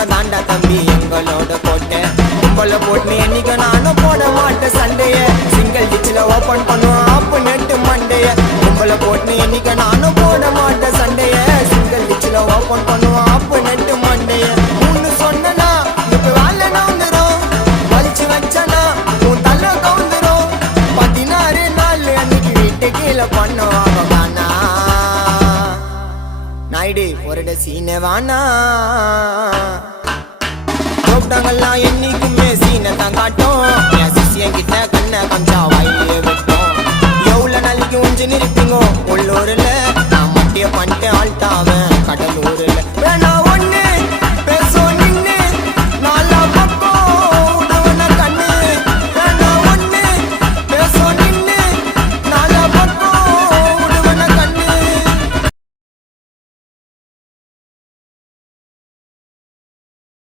முறை தாண்டா தம்பி எங்களோட போட்டேன் உங்களை போட்டு என்னைக்கு நானும் போட மாட்டேன் சண்டைய சிங்கிள் டிச்சில் ஓப்பன் பண்ணுவோம் ஆப்பு நெட்டு மண்டைய உங்களை போட்டு என்னைக்கு நானும் போட மாட்டேன் சண்டைய சிங்கிள் டிச்சில் ஓப்பன் பண்ணுவோம் ஆப்பு நெட்டு மண்டைய மூணு சொன்னா இப்ப வேலை நவுந்துரும் வலிச்சு வச்சனா உன் தலை கவுந்துரும் 16 நாள் அன்னைக்கு வீட்டு கீழே பண்ணுவாங்க காணா நாயுடு ஒரு சீனை வானா கூப்பிட்டாங்கல்லாம் என்னைக்குமே சீனை தான் காட்டும் என் சிசியன் கிட்ட கண்ணை கொஞ்சம் வாயிலே விட்டோம் எவ்வளவு நாளைக்கு உஞ்சு நிற்பீங்க உள்ளூர்ல